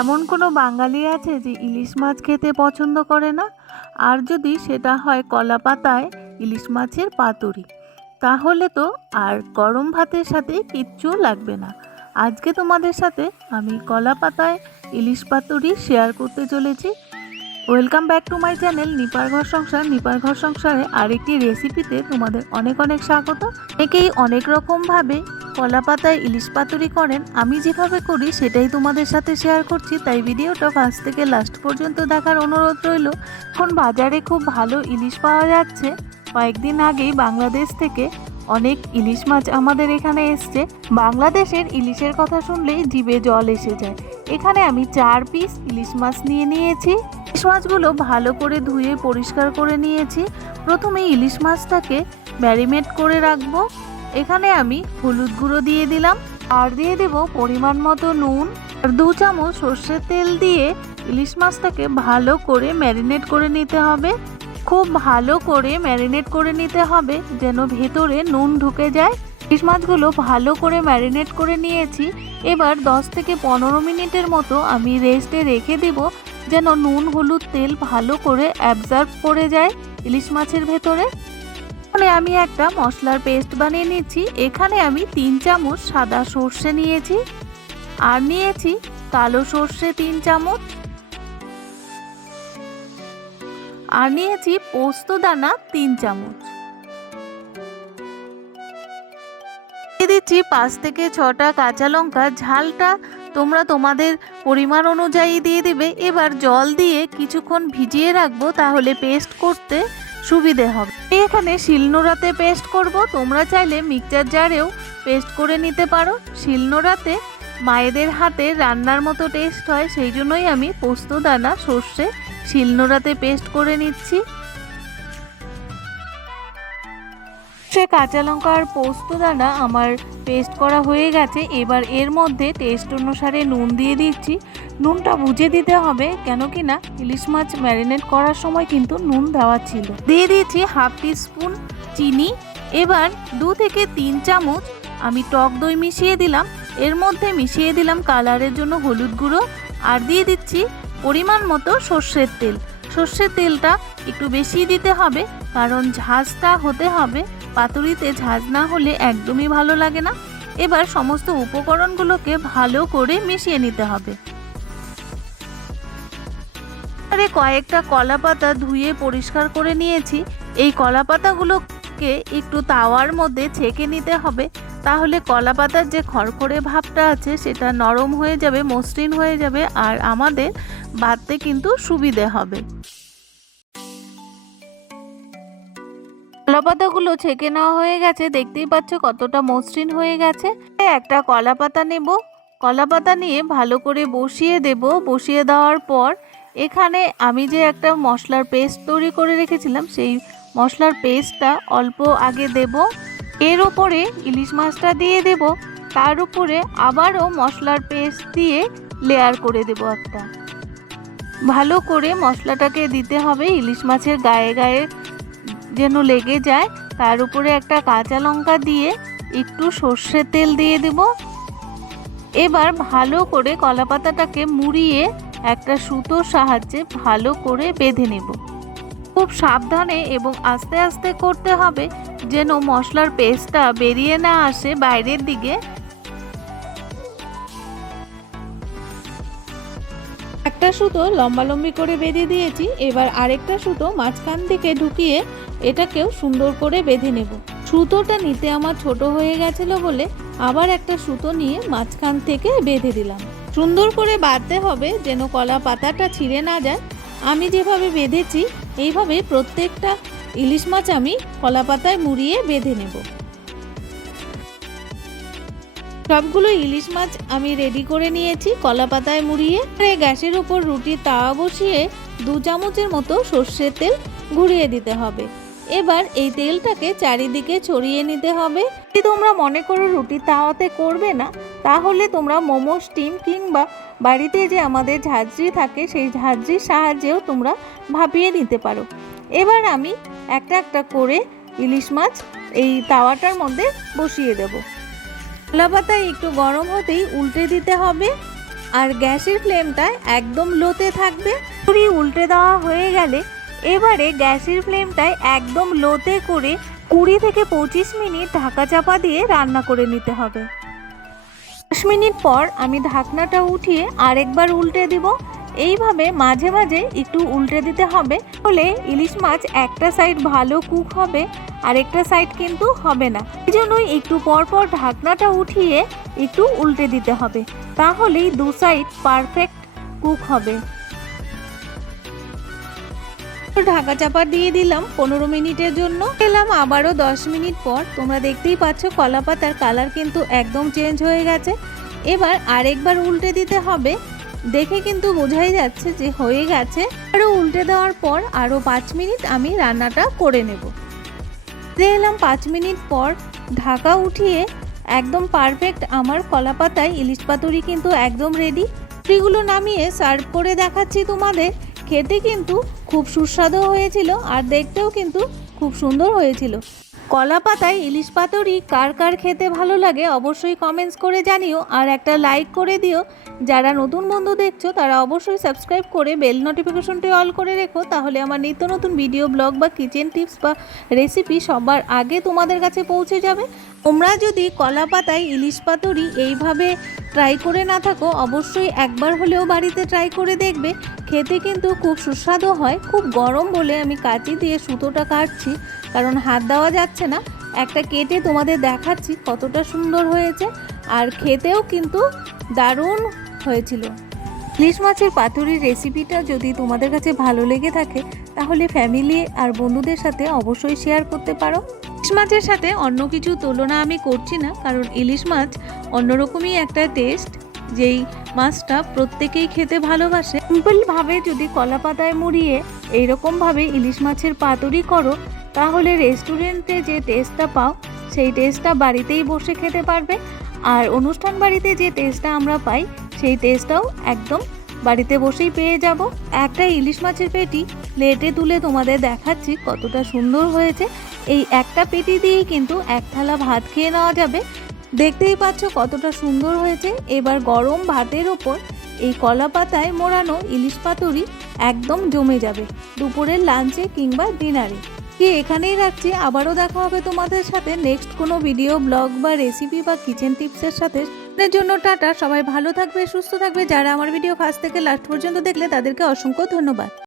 এমন কোনো বাঙালি আছে যে ইলিশ মাছ খেতে পছন্দ করে না? আর যদি সেটা হয় কলা পাতায় ইলিশ মাছের পাতুরি, তাহলে তো আর গরম ভাতের সাথে কিচ্ছু লাগবে না। আজকে তোমাদের সাথে আমি কলা পাতায় ইলিশ পাতুরি শেয়ার করতে চলেছি। Welcome back to my channel নিপার ঘর সংসার। নিপার ঘর সংসারে আরেকটি রেসিপিতে তোমাদের অনেক অনেক স্বাগত। অনেকেই অনেক রকমভাবে কলা পাতায় ইলিশ পাতুরি করেন, আমি যেভাবে করি সেটাই তোমাদের সাথে শেয়ার করছি, তাই ভিডিওটা ফার্স্ট থেকে লাস্ট পর্যন্ত দেখার অনুরোধ রইল। এখন বাজারে খুব ভালো ইলিশ পাওয়া যাচ্ছে। কয়েকদিন আগেই বাংলাদেশ থেকে অনেক ইলিশ মাছ আমাদের এখানে এসছে। বাংলাদেশের ইলিশের কথা শুনলেই জিভে জল এসে যায়। এখানে আমি চার পিস ইলিশ মাছ নিয়ে নিয়েছি। ইলিশ মাছগুলো ভালো করে ধুয়ে পরিষ্কার করে নিয়েছি। প্রথমে ইলিশ মাছটাকে ম্যারিনেট করে রাখব। এখানে আমি হলুদ গুঁড়ো দিয়ে দিলাম আর দিয়ে দেব পরিমাণ মতো নুন আর দু চামচ সর্ষের তেল দিয়ে ইলিশ মাছটাকে ভালো করে ম্যারিনেট করে নিতে হবে। খুব ভালো করে ম্যারিনেট করে নিতে হবে যেন ভেতরে নুন ঢুকে যায়। ইলিশ মাছগুলো ভালো করে ম্যারিনেট করে নিয়েছি। এবার 10 থেকে পনেরো মিনিটের মতো আমি রেস্টে রেখে দেব যেন নুন হলুদ তেল ভালো করে অ্যাবজার্ভ করে যায় ইলিশ মাছের ভেতরে। এখানে আমি একটা মশলার পেস্ট বানিয়ে নিচ্ছি। এখানে আমি তিন চামচ সাদা সর্ষে নিয়েছি আর নিয়েছি কালো সর্ষে তিন চামচ। আর নিয়েছি পোস্ত দানা তিন চামচ। দিচ্ছি পাঁচ থেকে ছটা কাঁচা লঙ্কা। ঝালটা তোমরা তোমাদের পরিমাণ অনুযায়ী দিয়ে দিবে। এবার জল দিয়ে কিছুক্ষণ ভিজিয়ে রাখব, তাহলে পেস্ট করতে সুবিধে হবে। এখানে শিলনোড়াতে পেস্ট করব, তোমরা চাইলে মিক্সচার জারেও পেস্ট করে নিতে পারো। শিলনোড়াতে মায়েদের হাতে রান্নার মতো টেস্ট হয়, সেই জন্যই আমি পোস্ত, দানা, সর্ষে শিলনোড়াতে পেস্ট করে নিচ্ছি। সে কাঁচা লঙ্কা আর পোস্ত, দানা আমার পেস্ট করা হয়ে গেছে। এবার এর মধ্যে টেস্ট অনুসারে নুন দিয়ে দিচ্ছি। নুনটা বুঝে দিতে হবে, কেন কি না ইলিশ মাছ ম্যারিনেট করার সময় কিন্তু নুন দেওয়া ছিল। দিয়ে দিয়েছি হাফ টি স্পুন চিনি, এবার দু থেকে তিন চামচ আমি টক দই মিশিয়ে দিলাম। এর মধ্যে মিশিয়ে দিলাম কালারের জন্য হলুদ গুঁড়ো, আর দিয়ে দিচ্ছি পরিমাণ মতো সর্ষের তেল। সর্ষের তেলটা একটু বেশি দিতে হবে, কারণ ঝাঁজটা হতে হবে, পাতুরিতে ঝাঁজ না হলে একদমই ভালো লাগে না। এবার সমস্ত উপকরণগুলোকে ভালো করে মিশিয়ে নিতে হবে। আরে কয়েকটা কলা পাতা ধুয়ে পরিষ্কার করে নিয়েছি। এই কলা পাতাগুলোকে একটু তাওয়ার মধ্যে ছেঁকে নিতে হবে। তাহলে কলা পাতার যে খড়খড়ে ভাবটা আছে, সেটা নরম হয়ে যাবে, মসৃণ হয়ে যাবে আর আমাদের বাড়তে কিন্তু সুবিধে হবে। কলা পাতাগুলো ছেঁকে নেওয়া হয়ে গেছে। দেখতেই পাচ্ছ কতটা মসৃণ হয়ে গেছে। একটা কলা পাতা নেব। কলা পাতা নিয়ে ভালো করে বসিয়ে দেব। বসিয়ে দেওয়ার পর এখানে আমি যে একটা মশলার পেস্ট তৈরি করে রেখেছিলাম, সেই মশলার পেস্টটা অল্প আগে দেব। এর ওপরে ইলিশ মাছটা দিয়ে দেব। তার উপরে আবারও মশলার পেস্ট দিয়ে লেয়ার করে দেব একটা। ভালো করে মশলাটাকে দিতে হবে, ইলিশ মাছের গায়ে গায়ে যেন লেগে যায়। তার উপরে একটা কাঁচা লঙ্কা দিয়ে একটু সর্ষের তেল দিয়ে দেব। এবার ভালো করে কলা পাতাটাকে মুড়িয়ে একটা সুতোর সাহায্যে ভালো করে বেঁধে নেব। খুব সাবধানে এবং আস্তে আস্তে করতে হবে যেন মশলার পেস্টটা বেরিয়ে না আসে বাইরের দিকে। একটা সুতো লম্বালম্বি করে বেঁধে দিয়েছি, এবার আরেকটা সুতো মাঝখান থেকে ঢুকিয়ে এটাকেও সুন্দর করে বেঁধে নেব। সুতোটা নিতে আমার ছোট হয়ে গেছিল বলে আবার একটা সুতো নিয়ে মাঝখান থেকে বেঁধে দিলাম। সুন্দর করে বাঁধতে হবে যেন কলা পাতাটা ছিঁড়ে না যায়। আমি যেভাবে বেঁধেছি এইভাবে প্রত্যেকটা ইলিশ মাছ আমি কলা পাতায় মুড়িয়ে বেঁধে নেব। সবগুলো ইলিশ মাছ আমি রেডি করে নিয়েছি কলা পাতায় মুড়িয়ে। গ্যাসের উপর রুটির তাওয়া বসিয়ে দু চামচের মতো সর্ষের তেল ঘুরিয়ে দিতে হবে। এবার এই তেলটাকে চারিদিকে ছড়িয়ে নিতে হবে। তোমরা মনে করো রুটি তাওয়াতে করবে না তাহলে তোমরা মোমো স্টিম কিংবা বাড়িতে যে আমাদের ঝাঁঝরি থাকে, সেই ঝাঁঝরির সাহায্যেও তোমরা ভাপিয়ে নিতে পারো। এবার আমি একটা একটা করে ইলিশ মাছ এই তাওয়াটার মধ্যে বসিয়ে দেব। কলা পাতা একটু গরম হতেই উল্টে দিতে হবে আর গ্যাসের ফ্লেমটা একদম লোতে থাকবে। পুরি উল্টে দেওয়া হয়ে গেলে এবারে গ্যাসের ফ্লেমটায় একদম লোতে করে কুড়ি থেকে পঁচিশ মিনিট ঢাকা চাপা দিয়ে রান্না করে নিতে হবে। দশ মিনিট পর আমি ঢাকনাটা উঠিয়ে আরেকবার উল্টে দিব। এইভাবে মাঝে মাঝে একটু উল্টে দিতে হবে। হলে ইলিশ মাছ একটা সাইড ভালো কুক হবে আর একটা সাইড কিন্তু হবে না। এই জন্যই একটু পরপর পর ঢাকনাটা উঠিয়ে একটু উল্টে দিতে হবে। তাহলেই দু সাইড পারফেক্ট কুক হবে। ঢাকা চাপা দিয়ে দিলাম পনেরো মিনিটের জন্য। এলাম আবারও দশ মিনিট পর। তোমরা দেখতেই পাচ্ছ কলা পাতার কালার কিন্তু একদম চেঞ্জ হয়ে গেছে। এবার আরেকবার উল্টে দিতে হবে। দেখে কিন্তু বোঝাই যাচ্ছে যে হয়ে গেছে। আরও উল্টে দেওয়ার পর আরও পাঁচ মিনিট আমি রান্নাটা করে নেব। এলাম পাঁচ মিনিট পর ঢাকা উঠিয়ে একদম পারফেক্ট আমার কলা পাতায় ইলিশ পাতুরি কিন্তু একদম রেডি পুরিগুলো নামিয়ে সার্ভ করে দেখাচ্ছি তোমাদের। খেতে কিন্তু খুব সুস্বাদু হয়েছিল আর দেখতেও কিন্তু খুব সুন্দর হয়েছিল। কলা পাতায় ইলিশ পাতুরি কার কার খেতে ভালো লাগে অবশ্যই কমেন্টস করে জানিও আর একটা লাইক করে দিও। যারা নতুন বন্ধু দেখছ, তারা অবশ্যই সাবস্ক্রাইব করে বেল নোটিফিকেশনটি অল করে রেখো। তাহলে আমার নিত্য নতুন ভিডিও ব্লগ বা কিচেন টিপস বা রেসিপি সবার আগে তোমাদের কাছে পৌঁছে যাবে। তোমরা যদি কলা পাতায় ইলিশ পাতুরি এইভাবে ট্রাই করে না থাকো, অবশ্যই একবার হলেও বাড়িতে ট্রাই করে দেখবে। খেতে কিন্তু খুব সুস্বাদু হয়, খুব গরম বলে আমি কাঁচি দিয়ে সুতোটা কাটছি, কারণ হাত দেওয়া যাচ্ছে না। একটা কেটে তোমাদের দেখাচ্ছি কতটা সুন্দর হয়েছে, আর খেতেও কিন্তু দারুণ হয়েছিল। ইলিশ মাছের পাতুরির রেসিপিটা যদি তোমাদের কাছে ভালো লেগে থাকে, তাহলে ফ্যামিলি আর বন্ধুদের সাথে অবশ্যই শেয়ার করতে পারো। ইলিশ মাছের সাথে অন্য কিছু তুলনা আমি করছি না, কারণ ইলিশ মাছ অন্যরকমই একটা টেস্ট যেই মাছটা প্রত্যেকেই খেতে ভালোবাসে। সিম্পলভাবে যদি কলা পাতায় মুড়িয়ে এইরকমভাবে ইলিশ মাছের পাতুরি করো, তাহলে রেস্টুরেন্টে যে টেস্টটা পাও, সেই টেস্টটা বাড়িতেই বসে খেতে পারবে। আর অনুষ্ঠান বাড়িতে যে টেস্টটা আমরা পাই, সেই টেস্টটাও একদম বাড়িতে বসেই পেয়ে যাব। একটা ইলিশ মাছের পেটি প্লেটে তুলে তোমাদের দেখাচ্ছি কতটা সুন্দর হয়েছে। এই একটা পেটি দিয়েই কিন্তু এক থালা ভাত খেয়ে নেওয়া যাবে। দেখতেই পাচ্ছ কতটা সুন্দর হয়েছে। এবার গরম ভাতের ওপর এই কলা পাতায় মোড়ানো ইলিশ পাতুরি একদম জমে যাবে দুপুরের লাঞ্চে কিংবা ডিনারে কি এখানেই রাখছি। আবারও দেখা হবে তোমাদের সাথে নেক্সট কোনো ভিডিও ব্লগ বা রেসিপি বা কিচেন টিপসের সাথে। এর জন্য টাটা। সবাই ভালো থাকবে, সুস্থ থাকবে। যারা আমার ভিডিও ফার্স্ট থেকে লাস্ট পর্যন্ত দেখলে তাদেরকে অসংখ্য ধন্যবাদ।